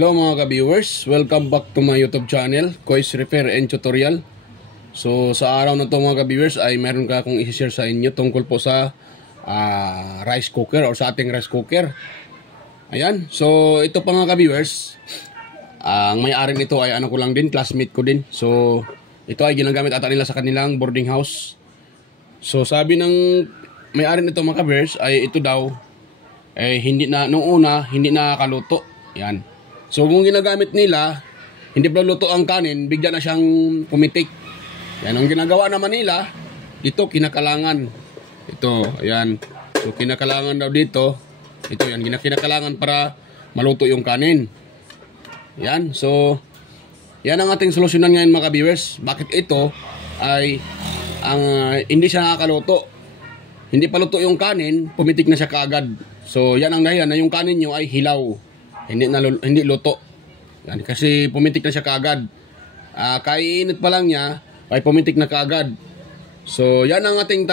Hello mga ka-viewers, welcome back to my YouTube channel, Kois Repair and Tutorial. So sa araw na to mga ka-viewers ay meron ka akong i-share sa inyo tungkol po sa rice cooker or sa ating rice cooker. Ayan, so ito pa mga ka-viewers, ang may-ari nito ay ano ko lang din, classmate ko din. So ito ay ginagamit ata nila sa kanilang boarding house. So sabi ng may-ari nito mga ka-viewers ay ito daw ay hindi na, nung una hindi nakakaluto. Yan. So kung ginagamit nila, hindi pa luto ang kanin, bigyan na siyang pumitik. Yan ang ginagawa naman nila. Dito kinakalangan. Ito, ayan. So kinakalangan daw dito. Ito yan, kinakalangan para maluto yung kanin. Yan, so yan ang ating solusyonan ngayon mga ka-viewers. Bakit ito ay hindi siya nakakaluto? Hindi pa luto yung kanin, pumitik na siya kaagad. So yan ang dahilan na yung kanin nyo ay hilaw. Hindi luto. Yan, kasi pumitik na siya kaagad. Kainit pa lang niya, ay pumitik na kaagad. So, yan ang ating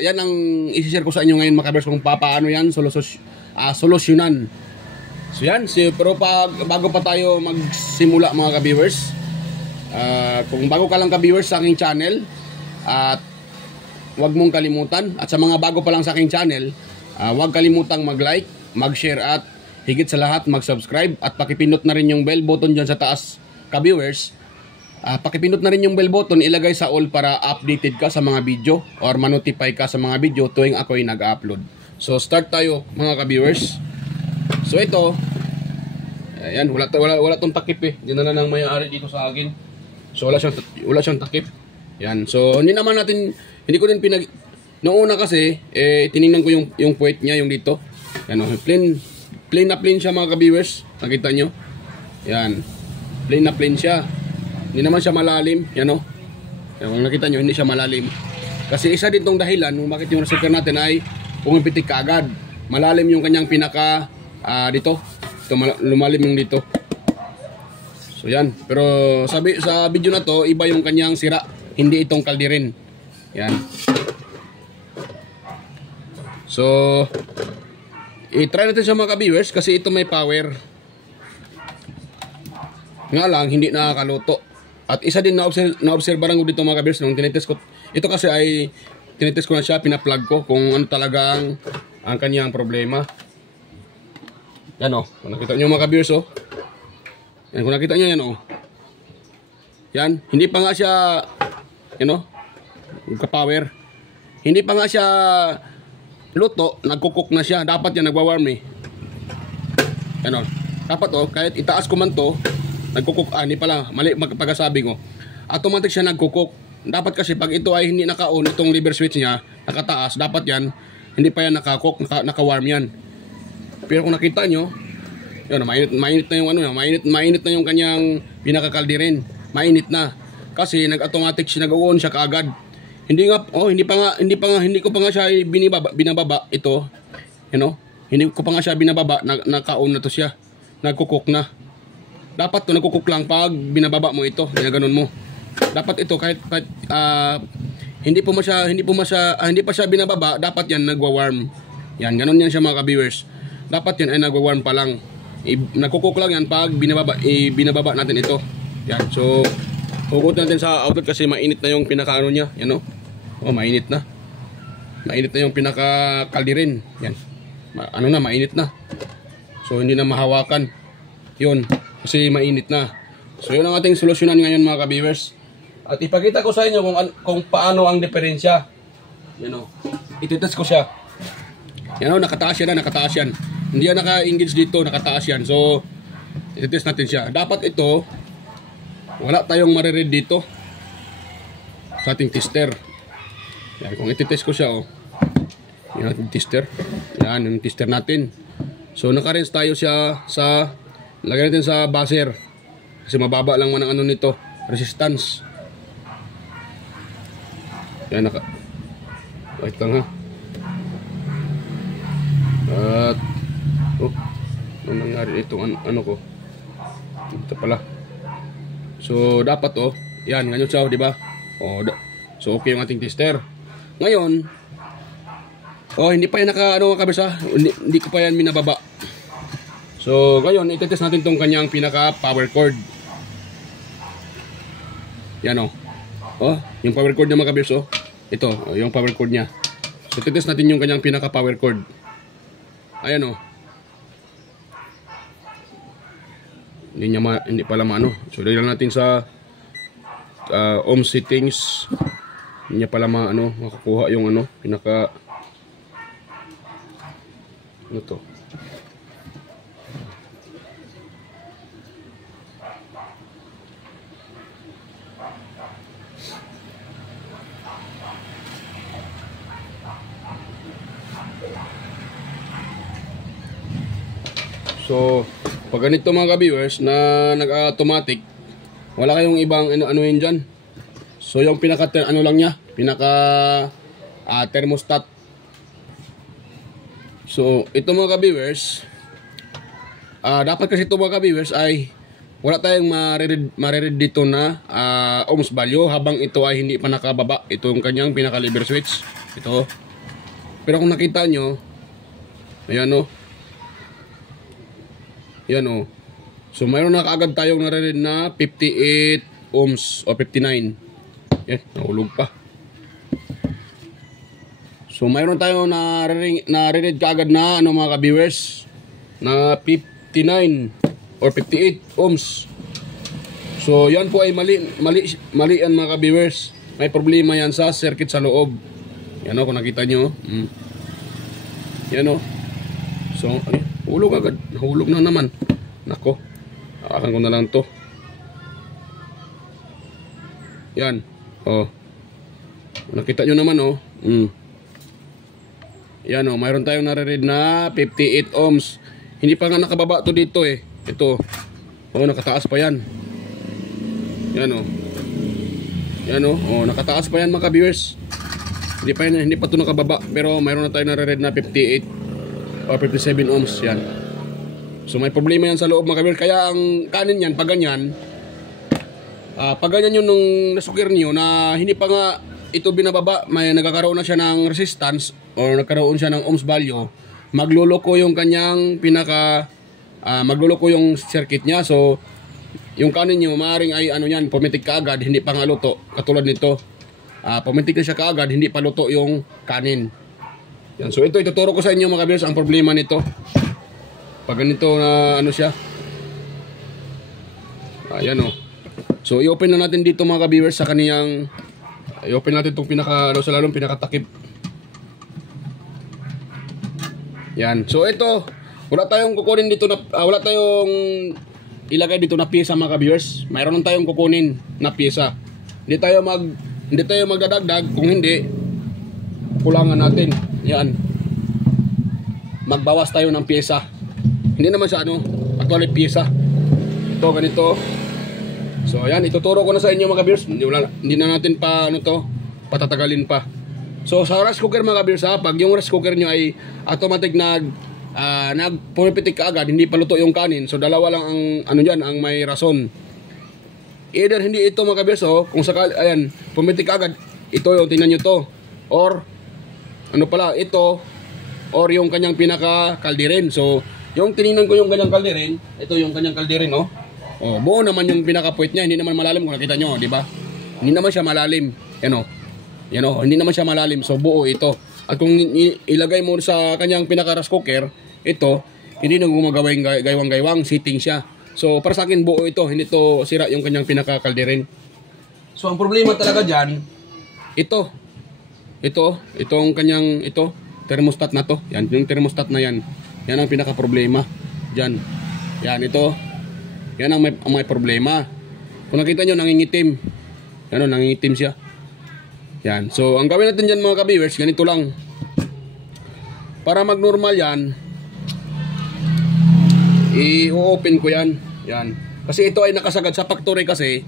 yan ang i-share ko sa inyo ngayon mga ka-viewers kung paano yan solusyonan. So, yan. Pero bago pa tayo magsimula mga ka-viewers, kung bago ka lang ka-viewers sa aking channel, at huwag mong kalimutan, at sa mga bago pa lang sa aking channel, huwag kalimutang mag-like, mag-share at higit sa lahat mag-subscribe at pakipindot na rin yung bell button dyan sa taas ka-viewers. Pakipindot na rin yung bell button, ilagay sa all para updated ka sa mga video or manotify ka sa mga video tuwing ako'y nag-upload. So start tayo mga ka-viewers. So ito, ayan, wala tong takip eh. Dinala ng may-ari dito sa akin. So wala siyang takip. Yan. So hindi ko din noong una kasi tiningnan ko yung puwet niya, yung dito. Yan, plain na plain siya mga ka-viewers. Nakita nyo? Yan. Plain na plain siya. Hindi naman siya malalim. Yan o. Yan, kung nakita nyo, hindi siya malalim. Kasi isa din tong dahilan kung bakit yung rice cooker natin ay pumipitik kaagad. Malalim yung kanyang pinaka dito. Ito, lumalim yung dito. So yan. Pero sa video na to, iba yung kanyang sira. Hindi itong kaldirin. Yan. So i-try natin siya mga ka-viewers kasi ito may power. Nga lang, hindi nakakaluto. At isa din na-obserbaran ko dito mga ka-viewers nung tinitest ko. Ito kasi ay tinitest ko na siya, pina-plug ko kung ano talaga ang kanyang problema. Yan o. Kung nakita nyo mga ka-viewers o. Yan, kung nakita nyo yan o. Yan. Hindi pa nga siya ka-power. Hindi pa nga siya luto, nagkukok na siya. Dapat yan nagwa-warm eh. Ano? Dapat kahit itaas ko man to, nagkukok. Hindi pala, mali pagkasabi ko. Automatic siya nagkukok. Dapat kasi pag ito ay hindi naka-on, itong lever switch niya, nakataas, dapat yan, hindi pa yan nakakok, naka-warm yan. Pero kung nakita nyo, yun, mainit na yung mainit na yung kanyang pinakakaldirin. Mainit na. Kasi nag-automatic siya, nag-on siya kaagad. Hindi ko pa nga siya binababa ito. Hindi ko pa nga siya binababa, naka-on na to siya. Nagkukok na. Dapat to nagkukok lang pag binababa mo ito, ganun mo. Dapat ito kahit hindi pa siya binababa, dapat yan nagwa-warm. Yan, ganun yan siya mga ka-viewers. Dapat yan ay nagwa-warm pa lang. Nagkukok lang yan pag binababa natin ito. Yan, so hugot natin sa outlet kasi mainit na yung pinaka-ano niya, mainit na. Mainit na yung pinaka-kaldirin. Yan. Mainit na. So hindi na mahawakan. Yun, kasi mainit na. So yun ang ating solusyonan ngayon mga ka-viewers. At ipakita ko sa inyo kung paano ang diferensya. Ititest ko siya. Nakataas yan. Hindi yan naka-engage dito, nakataas yan. So ititest natin siya. Dapat ito wala tayong mariread dito sa ating tester. Yan, kung ititest ko siya yan ating tester. Yan yung tester natin. So naka-rinse tayo siya sa lagyan natin sa buzzer. Kasi mababa lang man ang nito, resistance. Yan wait lang ha. At ano nangyari itong ano ko? Ito pala. So dapat yan ganyan siya, di ba? So okay yung ating tester. Ngayon, hindi pa yan kabisa. Hindi ko pa yan minababa. So, ngayon, itetest natin tong kanyang pinaka power cord. Yan o. Oh, yung power cord niya mga ka-bears, oh. Ito, oh, yung power cord niya. So, itetest natin yung kanyang pinaka power cord. Ayan o. Hindi pala maano. So, dahil lang natin sa ohm settings. Hindi niya pala makakuha yung pinaka ano to. So, pag ganito mga ka-viewers na nag-automatic, wala kayong ibang ano yun dyan. So, yung pinaka lang niya, pinaka thermostat. So, ito mga ka-viewers, dapat kasi ito mga ka-viewers ay wala tayong mariread dito na ohms value habang ito ay hindi pa nakababa. Ito yung kanyang pinaka lever switch. Ito. Pero kung nakita nyo, ayan o. Yan o. So mayroon na kaagad tayong narinig na 58 ohms o 59. Yan, nahulog pa. So mayroon tayong narinig kaagad na mga ka-viewers na 59 or 58 ohms. So yan po ay mali yan mga ka-viewers. May problema yan sa circuit sa loob. Yan o, kung nakita nyo. Yan o. So, hulog agad. Nahulog na naman. Nako. Akan ko na lang to. Yan. Oh. Nakita nyo naman oh. Yan oh. Mayroon tayong nare-read na 58 ohms. Hindi pa nga nakababa to dito eh. Ito. Oh, nakataas pa yan. Yan oh. Yan oh. Oh, nakataas pa yan mga viewers. Hindi pa to nakababa. Pero mayroon na tayong nare-read na 58 or 57 ohms yan. So may problema yan sa loob mga ka-viewers. Kaya ang kanin yan, pag ganyan yun nung nasukir nyo na hindi pa nga ito binababa, may nagkakaroon na siya ng resistance or nagkaroon siya ng ohms value, magluloko yung kanyang magluloko yung circuit niya. So yung kanin nyo maaaring ay yan, pumitik kaagad, hindi pa nga luto. Katulad nito, pumitik na siya kaagad, hindi pa luto yung kanin. Yan. So ito, ituturo ko sa inyo mga ka-viewers ang problema nito. Pag ganito na siya. Ayan o. So i-open na natin dito mga ka-viewers sa kaniyang, i-open natin itong sa lalong pinakatakip. Yan. So ito, wala tayong kukunin dito na, wala tayong ilagay dito na pyesa mga ka-viewers. Mayroon tayong kukunin na pyesa. Hindi tayo magdadagdag, kung hindi kulangan natin. Yan. Magbawas tayo ng pyesa. Hindi naman siya actually pyesa. Ito ganito. So ayan, ituturo ko na sa inyo mga ka-viewers. Hindi na natin pa patatagalin pa. So sa rice cooker mga ka-viewers pag yung rice cooker nyo ay automatic nagpumipitik ka agad, hindi pa luto yung kanin. So dalawa lang ang ang may rason. Either hindi ito mga ka-viewers kung sakali ayan, pumitik agad, ito yung tingnan nyo to. Or ito or yung kanyang pinaka kalderin. So yung tinignan ko yung kanyang kalderin, ito yung kanyang kalderin buo naman yung pinaka-puwet niya, hindi naman malalim kung nakita nyo, di ba? Hindi naman siya malalim. Yan hindi naman siya malalim. So buo ito. At kung ilagay mo sa kanyang pinaka-rice cooker, ito hindi na gumagawang gaywang-gaywang, sitting siya. So para sa akin buo ito, hindi to sira yung kanyang pinaka-kalderin. So ang problema talaga diyan, itong kanyang thermostat na to. Yan, yung thermostat na yan. Yan ang pinaka-problema diyan. Yan ito. Yan ang may problema. Kung nakita nyo, nangingitim. Yan nangingitim siya. Yan. So, ang gawin natin dyan mga ka-viewers, ganito lang. Para mag-normal yan, i-open ko yan. Yan. Kasi ito ay nakasagad sa factory kasi.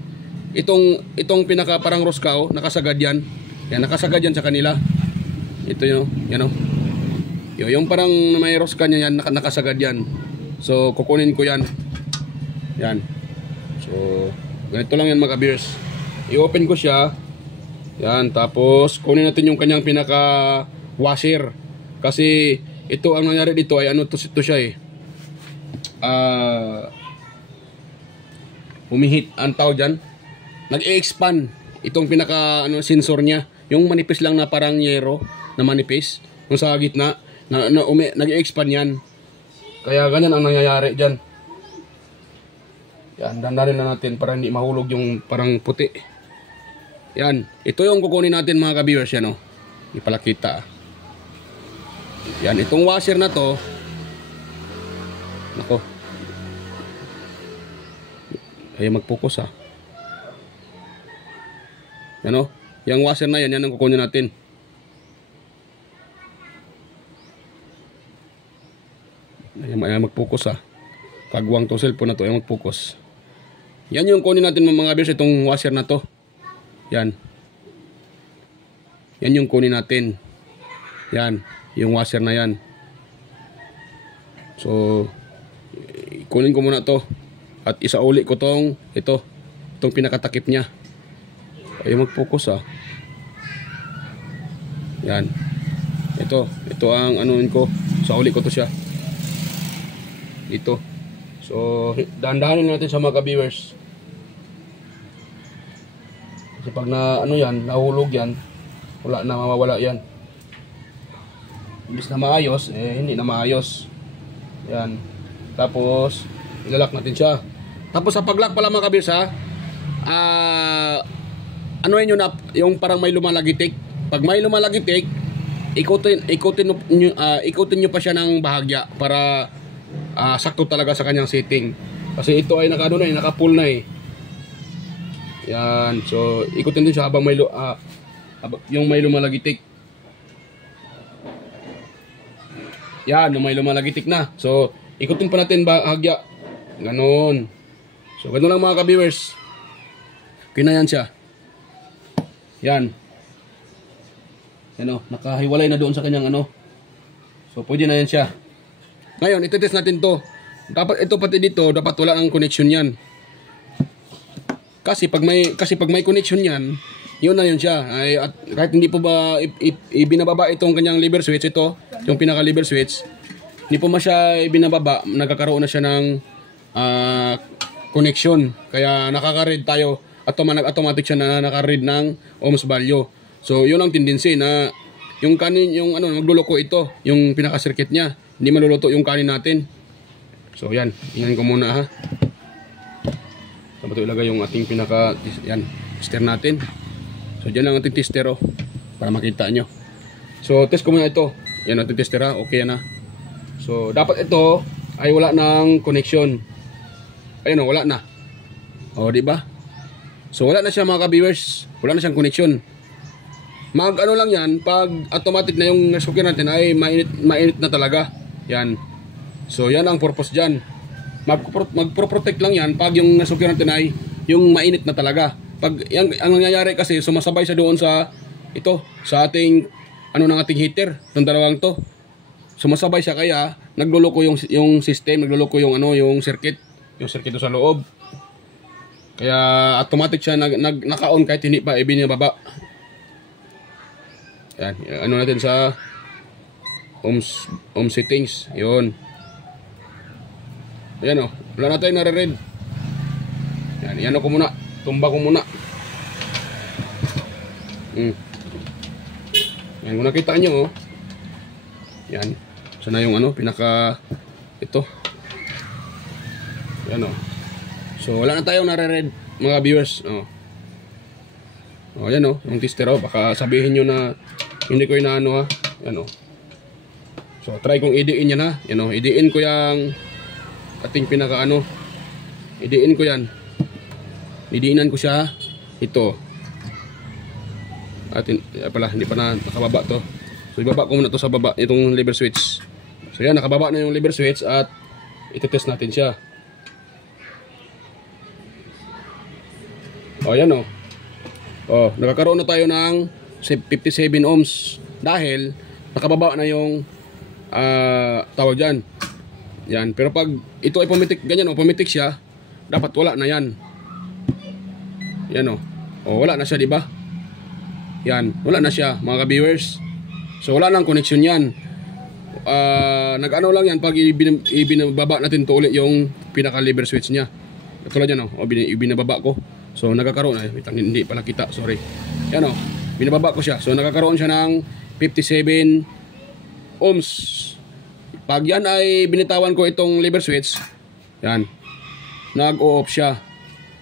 Itong pinaka parang rosca, nakasagad yan. Yan, nakasagad yan sa kanila. Ito yan yung parang may rosca niya yan, nakasagad yan. So, kukunin ko yan. Yan. So, ganito lang yan mga ka-viewers. I-open ko siya. Yan. Tapos, kunin natin yung kanyang pinaka-washer. Kasi, ito ang nangyari dito ay ito siya eh. humihit ang tawag dyan, nag-expand itong pinaka sensor niya, yung manipis lang na parang yero na manipis, yung sa gitna nag-expand yan. Kaya ganyan ang nangyayari dyan. Yan, dandanin lang natin para hindi mahulog yung parang puti. Yan, ito yung kukunin natin mga ka-viewers. Yan, hindi pala kita. Yan, itong washer na to, nako, ayaw mag-focus yan yung washer na yan ang kukunin natin. Ayaw mag-focus kagwang to cellphone na to, ayaw mag-focus. Yan yung kunin natin mga viewers, itong washer na to. Yan yung kunin natin. Yan, yung washer na yan. So, kunin ko muna to. At isauli ko itong pinakatakip niya. Ayaw mag-focus Yan. Ito ang anuin ko. Sauli ko to siya. Dito. So, dahan-dahanin natin sa mga ka-viewers. Kasi pag nahulog yan, wala na, mawawala yan. Imbis na maayos, hindi na maayos. Yan. Tapos, ilalak natin siya. Tapos sa paglock pala mga ka-viewers anuhin nyo na yung parang may lumalagitik. Pag may lumalagitik, ikutin nyo pa siya ng bahagya para sakto talaga sa kanyang setting. Kasi ito ay naka-pull na Yan, so ikutin din siya habang yung may lumalagitik. Yan, may lumalagitik na. So, ikutin pa natin bahagya. Ganon. So, ganon lang mga ka-viewers. Okay na yan siya. Yan. Nakahiwalay na doon sa kanyang So, pwede na yan siya. Ngayon, ito-test natin to. Dapat ito pati dito, dapat wala ang connection yan. Kasi pag may connection yan, yun na yun siya. At kahit hindi po ba ibinababa itong kanyang lever switch, ito, yung pinaka lever switch, hindi po siya ibinababa, nagkakaroon na siya ng connection. Kaya nakaka-read tayo, nag-automatic siya na naka-read ng ohms value. So, yun ang tendency na yung kanin, magluluko ito, yung pinaka-circuit niya. Hindi maluluto yung kanin natin. So, yan. Tingnan ko muna Dapat ilagay yung ating tester natin. So, dyan lang ating tester para makita nyo. So, test ko muna ito. Yan ating tester okay na. So, dapat ito ay wala ng connection. Ayun wala na. Diba? So, wala na siya mga ka-viewers. Wala na siyang connection. Lang yan, pag automatic na yung suki natin ay mainit na talaga. Yan. So, yan ang purpose dyan. Magpro-protect lang yan pag yung suki natin ay yung mainit na talaga. Pag ang nangyayari kasi, sumasabay sa doon sa ating ng ating heater, itong dalawang to. Sumasabay siya kaya nagluloko yung system, nagluloko yung circuit sa loob. Kaya automatic siya naka-on kahit hindi pa ibinababa. Yan, natin sa ohms settings. Yun. Ayan wala na tayo nare-read. Yan, ko muna. Tumba ko muna. Yan, kung nakita nyo yan. Sana yung pinaka ito. Yan So, wala na tayong nare-read mga viewers. Yan yung tester baka sabihin nyo na hindi ko inaano Yan So, try kong idiin yan Yan idiin ko yung ating pinaka idiin ko yan. Idiinan ko siya. Ito. Hindi pa na nakababa to. So, ibaba ko muna to sa baba, itong lever switch. So, yan, nakababa na yung lever switch at ito-test natin siya. Yan nakakaroon na tayo ng 57 ohms dahil nakababa na yung tawag dyan. Yan, pero pag ito ay pumitik, ganyan pumitik siya, dapat wala na yan. Yan wala na siya, di ba? Yan, wala na siya mga ka-viewers. So wala nang connection yan. nag-ano lang yan pag ibinababa natin to ulit yung pinaka lever switch niya. Katulad yan, o ibinababa ko. So nagkakaroon, hindi pala kita, sorry. Yan o, binababa ko siya. So nagkakaroon siya ng 57 ohms. Pag yan ay binitawan ko itong lever switch, yan, nag-o-off siya.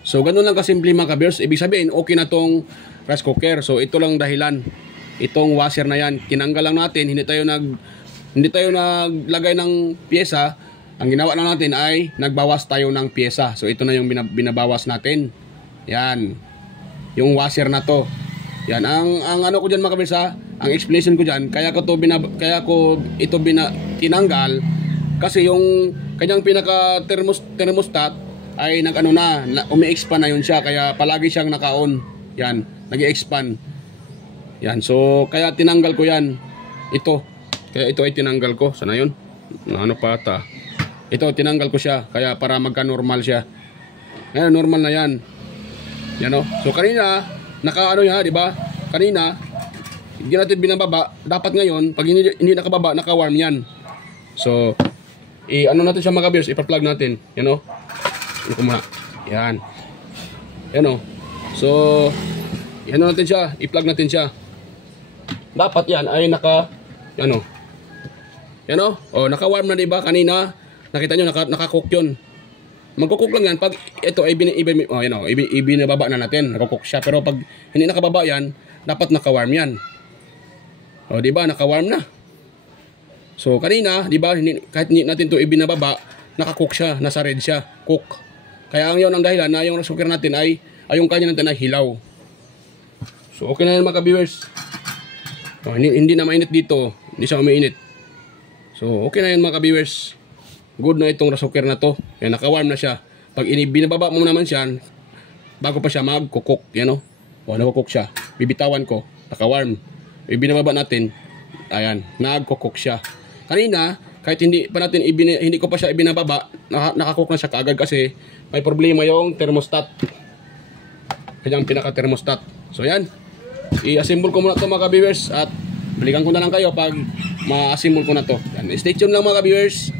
So ganun lang kasimple mga ka-viewers. Ibig sabihin okay na tong rice cooker. So ito lang dahilan. Itong washer na yan, tinanggal lang natin. Hindi tayo naglagay ng pyesa. Ang ginawa na natin ay nagbawas tayo ng pyesa. So ito na yung binabawas natin. Yan. Yung washer na to. Yan ang ano ko diyan mga kabisa, ang explanation ko diyan, kaya ko ito tinanggal kasi yung kanyang pinaka thermostat ay nag-ano na umi-expand na yun siya, kaya palagi siyang naka-on. Yan, nag-i-expand. Yan, so kaya tinanggal ko yan. Ito. Kaya ito ay tinanggal ko. Sana yun? Ano pa ata? Ito, tinanggal ko siya. Kaya para magka-normal siya. Ngayon, normal na yan. Yan o. So, kanina, naka-ano yan, di ba? Kanina, hindi natin binababa. Dapat ngayon, pag hindi nakababa, naka-warm yan. So, ano natin siya mga viewers, ipa-plug natin. Yan o. Ano ko muna. Yan. Yan o. So, yan natin siya. I-plug natin siya. Dapat yan ay yan o. Yan o. O, naka-warm na diba kanina? Nakita nyo, naka-cook yun. Magkukok lang yan pag ito ay ibinababa na natin. Naka-cook siya. Pero pag hindi nakababa yan, dapat naka-warm yan. O, diba? Naka-warm na. So, kanina, diba? Kahit hindi natin ito ibinababa, naka-cook siya. Nasa red siya. Cook. Kaya ang yun ang dahilan na yung rice cooker natin ay yung kanya natin ay hilaw. So, okay na yan mga ka-viewers. O, hindi na mainit dito. Hindi siya umiinit. So, okay na yan mga ka-viewers. Good na itong rice cooker na to. Yan, naka-warm na siya. Pag binababa mo naman siya, bago pa siya mag-cook. Yan o. O, nag-cook siya. Bibitawan ko. Naka-warm. Binababa natin. Ayan, nag-cook siya. Kanina, kahit hindi ko pa siya ibinababa, naka-cook na siya kaagad kasi may problema yung thermostat. Kanyang pinaka-thermostat. So, yan. I-assemble ko muna ito mga ka-viewers at balikan ko na lang kayo pag ma-assemble ko na to. Yan. Stay tuned lang mga ka-viewers.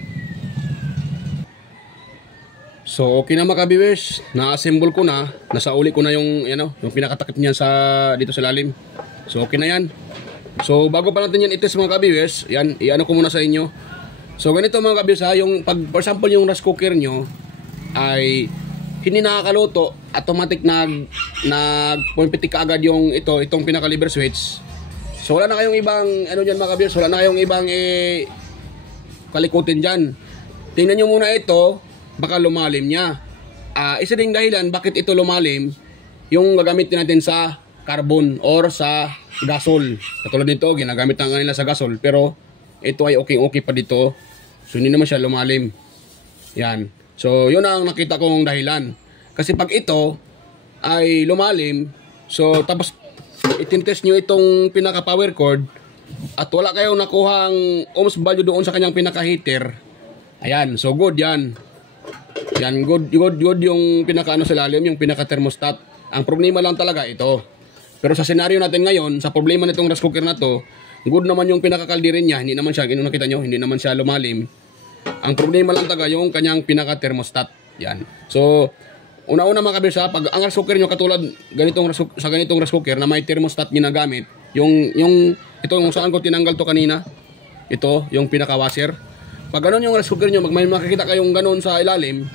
So okay na mga ka-viewers, na-assemble ko na, nasa uli ko na yung yung pinakatakip niyan dito sa lalim. So okay na yan. So bago pa natin yan i-test mga ka-viewers, yan, i-ano ko muna sa inyo. So ganito mga ka-viewers ha, yung pag for example yung rice cooker nyo ay hindi nakakaluto, automatic nagpumipitik kaagad yung itong pinaka-lever switch. So wala na kayong ibang diyan mga ka-viewers, wala na kayong ibang kalikutin diyan. Tingnan niyo muna ito, baka lumalim niya. Isa ding dahilan bakit ito lumalim, yung gagamitin natin sa carbon or sa gasol. Katulad nito, ginagamit na nila sa gasol, pero ito ay okay pa dito. So hindi naman siya lumalim. Yan. So yun ang nakita kong dahilan. Kasi pag ito ay lumalim, so tapos itintest nyo itong pinaka power cord at wala kayong nakuhang ohms value doon sa kanyang pinaka heater. Ayan, so good yan. Yan, good yung pinaka sa lalim, yung pinaka thermostat. Ang problema lang talaga ito. Pero sa senaryo natin ngayon, sa problema nitong rice cooker na to, good naman yung pinaka kaldirin niya, hindi naman siya, nakita nyo, hindi naman siya lumalim. Ang problema lang talaga yung kanyang pinaka thermostat. Yan. So, una-una mga kabirsa, pag ang rice cooker nyo katulad sa ganitong rice cooker na may thermostat ginagamit, ito yung saan ko tinanggal to kanina, ito, yung pinaka washer. Pag ganun yung rice cooker nyo, may makikita kayong ganun sa ilalim,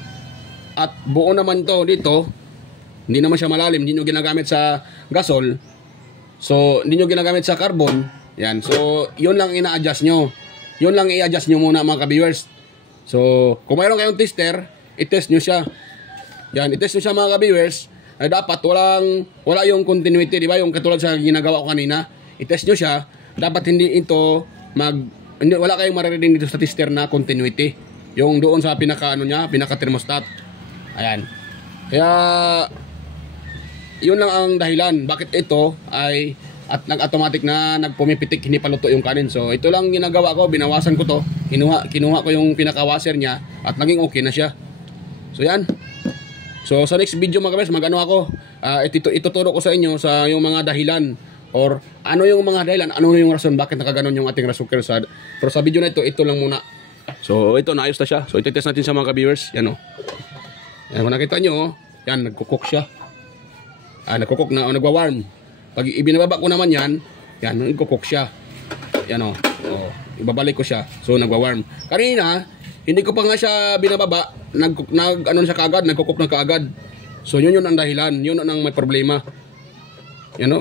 at buo naman to dito, hindi naman siya malalim, hindi nyo ginagamit sa gasol, so hindi nyo ginagamit sa carbon, yan, so yun lang ina-adjust nyo, yun lang i-adjust nyo muna mga ka-viewers. So kung mayroon kayong tester, i-test nyo siya, yan, i-test nyo siya mga ka-viewers, ay dapat wala yung continuity, di ba, yung katulad sa ginagawa ko kanina, i-test nyo siya, dapat hindi ito wala kayong maririnig dito sa tester na continuity, yung doon sa pinaka pinaka thermostat. Ayan. Kaya yun lang ang dahilan bakit ito ay nag-automatic na nagpumipitik, hindi pa luto yung kanin. So ito lang ginagawa ko, binawasan ko to, kinuha ko yung pinaka-washer niya at naging okay na siya. So yan. So sa next video mga guys, mag-ano ako, ituturo ko sa inyo sa yung mga dahilan or ano yung mga dahilan, ano yung rason bakit nakaganon yung ating rice cooker. Pero sa video na ito lang muna. So ito, naayos na siya. So iti-test natin sa mga ka-viewers. Yan o. Yan, kung nakita nyo, yan, nagkukok siya. Nagkukok na, o nagwa-warm. Pag ibinababa ko naman yan, nagkukok siya. Yan o. Ibabalik ko siya. So nagwa-warm. Kanina, hindi ko pa nga siya binababa. Ano siya kaagad, nagkukok na kaagad. So yun ang dahilan. Yun ang may problema. Yan o.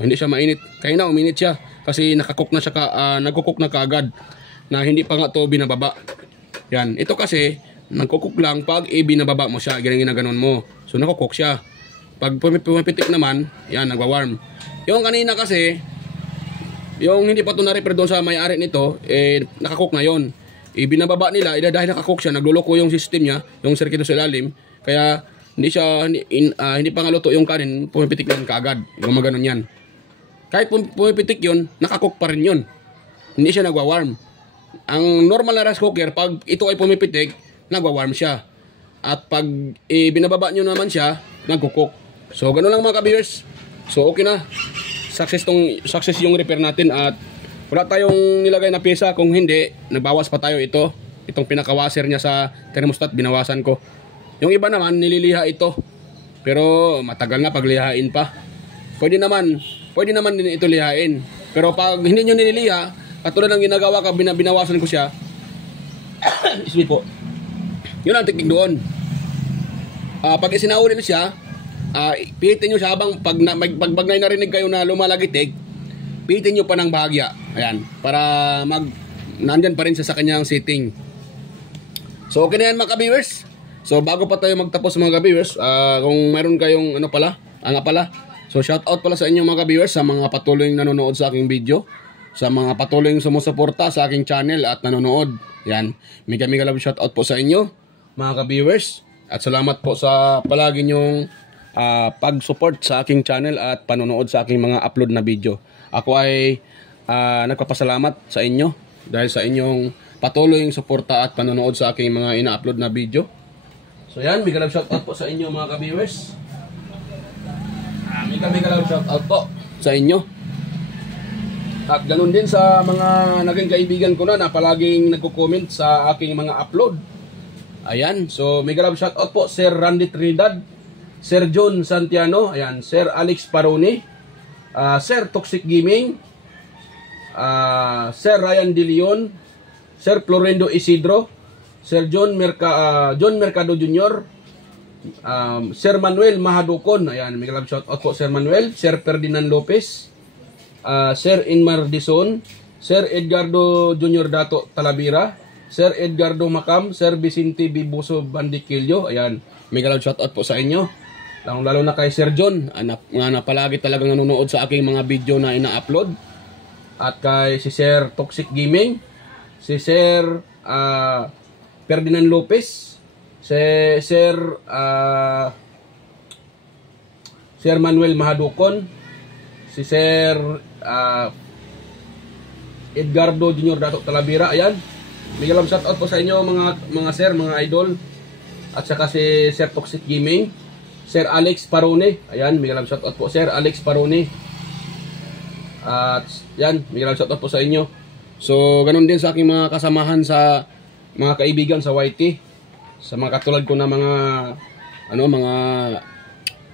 Hindi siya mainit. Kaya na, uminit siya. Kasi nagkukok na kaagad. Na hindi pa nga to binababa. Yan. Ito kasi, nagkukok lang pag binababa mo siya. Ginaganon mo. So nakukok siya. Pag pumipitik naman, yan, nagwa-warm. Yung kanina kasi, yung hindi pa ito na-repair doon sa may-ari nito, nakakok na yun. Binababa nila, dahil nakakok siya, nagluloko yung system niya, yung circuit sa ilalim, kaya hindi pa nga luto yung kanin, pumipitik na kaagad. Gumaganon yan. Kahit pumipitik yun, nakakok pa rin yun. Hindi siya nagwa-warm. Ang normal na rice cooker, pag ito ay pumipitik, nagwa-warm siya. At pag binababa nyo naman siya, nagkukok. So, gano'n lang mga ka-viewers. So, okay na. Success yung repair natin at wala tayong nilagay na pyesa. Kung hindi, nagbawas pa tayo ito. Itong pinaka-washer niya sa thermostat, binawasan ko. Yung iba naman, nililiha ito. Pero matagal na paglihain pa. Pwede naman din ito lihain. Pero pag hindi nyo nililiha, katulad ng ginagawa ka, binawasan ko siya. Excuse me po. Yun ang teknik doon. Pag isinauli na siya, pihitin nyo siya habang pag may narinig kayo na lumalagitig, pihitin nyo pa ng bahagya. Ayan, para nandyan pa rin sa kanyang setting. So okay na yan mga ka-viewers. So bago pa tayo magtapos mga ka-viewers, kung mayroon kayong so shout out pala sa inyo mga ka-viewers, sa mga patuloy nanonood sa aking video, sa mga patuloy sumusuporta sa aking channel at nanonood. Yan, mega love shout out po sa inyo mga ka-viewers. At salamat po sa palagi nyong pag-support sa aking channel at panonood sa aking mga upload na video. Ako ay nagpapasalamat sa inyo dahil sa inyong patuloy yung suporta at panonood sa aking mga ina-upload na video. So yan, mega love shout out po sa inyo mga ka-viewers. Mega love shout out po sa inyo. At ganun din sa mga naging kaibigan ko na palaging nagko-comment sa aking mga upload. Ayan, so mega love shout out po Sir Randy Trinidad, Sir John Santiano, ayan, Sir Alex Paroni, Sir Toxic Gaming, Sir Ryan De Leon, Sir Florendo Isidro, Sir John Mercado Jr., Sir Manuel Mahadukon, ayan, mega love shout out po Sir Manuel, Sir Ferdinand Lopez, Sir Inmar Dison, Sir Edgardo Jr. Dato Talavera, Sir Edgardo Macam, Sir Vicente Bibuso Bandiquillo, ayan, mega love shout out po sa inyo. Lalo na kay Sir John, na palagi talagang nanonood sa aking mga video na ina-upload. At kay si Sir Toxic Gaming, si Sir Ferdinand Lopez, si Sir Manuel Mahadukon, si Sir Edgardo Jr. Dato Talavera, ayan. Mega love shout out po sa inyo mga sir, mga idol. At saka si Sir Toxic Gaming, Sir Alex Parone, ayan, mega love shout out po Sir Alex Parone. At yan, mega love shout out po sa inyo. So ganun din sa aking mga kasamahan, sa mga kaibigan sa YT, sa mga katulad ko na mga mga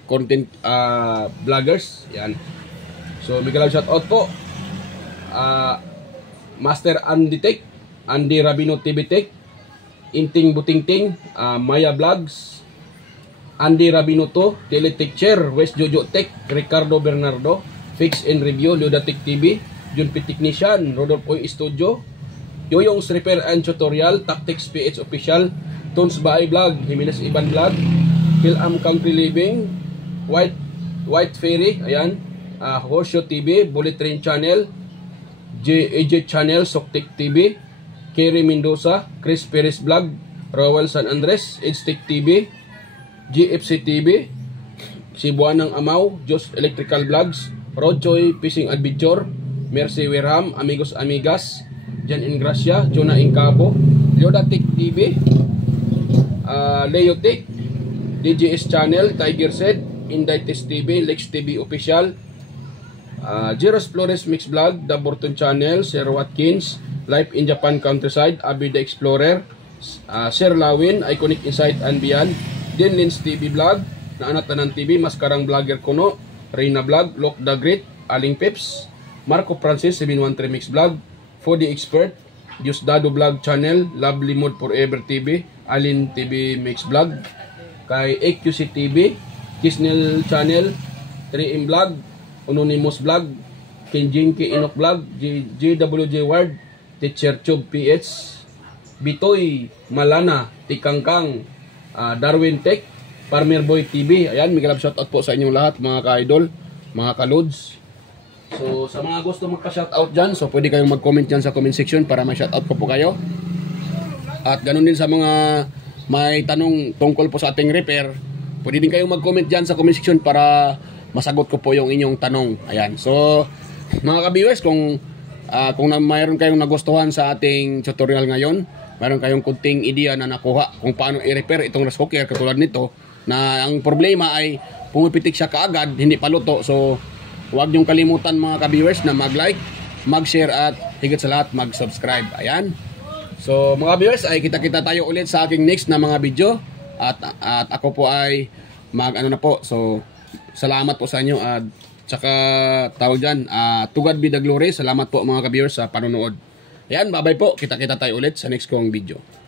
content vloggers, yan. So mega love shout out po Master Andy Tech, Andy Rabino TV Tech, Inting Butingting, Maya Vlogs, Andy Rabino to, Teletech Chair, West Jojo Tech, Ricardo Bernardo, Fix and Review, Ludatic TV, Junpit Technician, Rodolfo Oy Studio, Yoyong's Repair and Tutorial, Tactics PH Official, Tones Baay Vlog, Jimenez Iban Vlog, Phil-Am Country Living, White Fairy, ayan, Horseshoe TV, Bullet Train Channel, AJ Channel, Soktek TV, Kerry Mendoza, Chris Perez Vlog, Royal San Andres, Edstick TV, GFC TV, Cebuanang Amaw, Jos Electrical Vlogs, Rodchoy Fishing Adventure, Mercy Werham, Amigos Amigas, Jan Ingracia, Jonah Incabo, Leodatic TV, Leotic, DJS Channel, Tiger Set, Indites TV, Lex TV Official, Jeros Flores Mix Vlog, The Burton Channel, Sir Watkins, Life in Japan Countryside, Abby the Explorer, Sir Lawin, Iconic Insight and Beyond, Din Lins TV Vlog, Naanatanan TV, Maskarang Vlogger Kuno, Reyna Vlog, Look the Great, Aling Pips, Marco Francis 713 Mix Vlog, Foodie Expert, Diosdado Vlog Channel, Lovely Mood Forever TV, Alin TV Mix Vlog, kay AQC TV, Kisnel Channel, 3M Vlog, Anonymous Vlog, Kinjinki Inok Vlog, JWJ Ward, Teacher Tube PH, Bitoy Malana, Tikangkang, Darwin Tech, Farmer Boy TV. Ayan, may galap shoutout po sa inyong lahat mga ka-idol, mga ka-loads. So sa mga gusto magpa-shoutout dyan, so pwede kayong mag-comment dyan sa comment section para ma-shoutout ko po kayo. At ganun din sa mga may tanong tungkol po sa ating repair, pwede din kayong mag-comment dyan sa comment section para masagot ko po yung inyong tanong. Ayan. So, mga ka-viewers, kung mayroon kayong nagustuhan sa ating tutorial ngayon, mayroon kayong kunting idea na nakuha kung paano i-repair itong rice cooker katulad nito, na ang problema ay pumipitik siya kaagad, hindi pa luto. So, huwag niyong kalimutan mga ka-viewers na mag-like, mag-share at higit sa lahat mag-subscribe. Ayan. So, mga viewers, ay kita-kita tayo ulit sa aking next na mga video. At ako po ay mag-ano na po. So, salamat po sa inyo at saka tawag dyan, to God be the glory. Salamat po mga ka-viewers sa panonood. Ayan, bye-bye po. Kita-kita tayo ulit sa next kong video.